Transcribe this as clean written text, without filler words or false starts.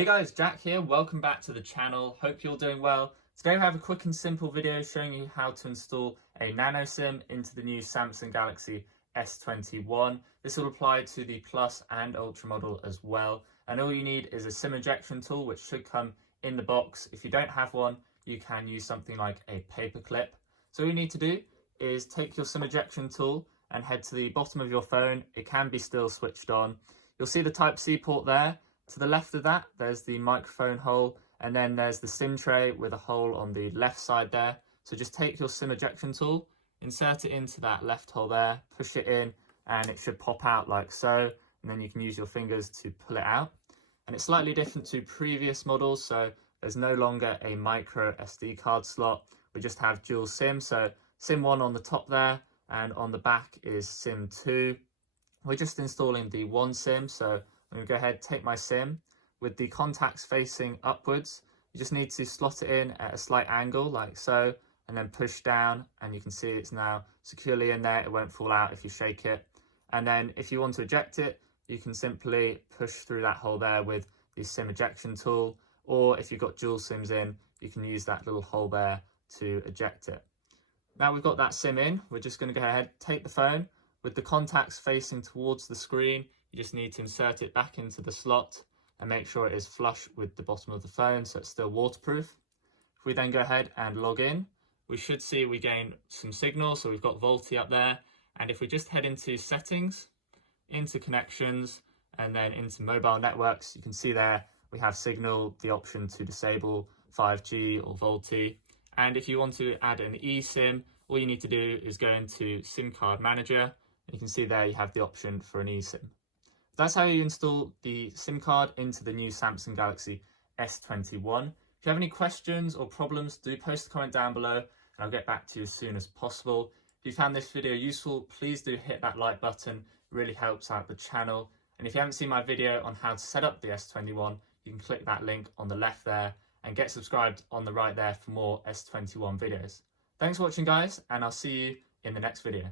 Hey guys, Jack here. Welcome back to the channel. Hope you're doing well. Today we have a quick and simple video showing you how to install a nano SIM into the new Samsung Galaxy S21. This will apply to the Plus and Ultra model as well. And all you need is a SIM ejection tool, which should come in the box. If you don't have one, you can use something like a paper clip. So all you need to do is take your SIM ejection tool and head to the bottom of your phone. It can be still switched on. You'll see the Type-C port there. To the left of that, there's the microphone hole, and then there's the SIM tray with a hole on the left side there. So just take your SIM ejection tool, insert it into that left hole there, push it in, and it should pop out like so. And then you can use your fingers to pull it out. And it's slightly different to previous models, so there's no longer a micro SD card slot. We just have dual SIM, so SIM 1 on the top there, and on the back is SIM 2. We're just installing the one SIM, so I'm going to go ahead, take my SIM with the contacts facing upwards. You just need to slot it in at a slight angle like so, and then push down, and you can see it's now securely in there. It won't fall out if you shake it. And then if you want to eject it, you can simply push through that hole there with the SIM ejection tool, or if you've got dual SIMs in, you can use that little hole there to eject it. Now we've got that SIM in, we're just going to go ahead, take the phone with the contacts facing towards the screen. You just need to insert it back into the slot and make sure it is flush with the bottom of the phone so it's still waterproof. If we then go ahead and log in, we should see we gain some signal. So we've got VoLTE up there. And if we just head into settings, into connections, and then into mobile networks, you can see there we have signal, the option to disable 5G or VoLTE. And if you want to add an eSIM, all you need to do is go into SIM card manager. And you can see there you have the option for an eSIM. That's how you install the SIM card into the new Samsung Galaxy S21. If you have any questions or problems, do post a comment down below and I'll get back to you as soon as possible. If you found this video useful, please do hit that like button. It really helps out the channel. And if you haven't seen my video on how to set up the S21, you can click that link on the left there and get subscribed on the right there for more S21 videos. Thanks for watching guys, and I'll see you in the next video.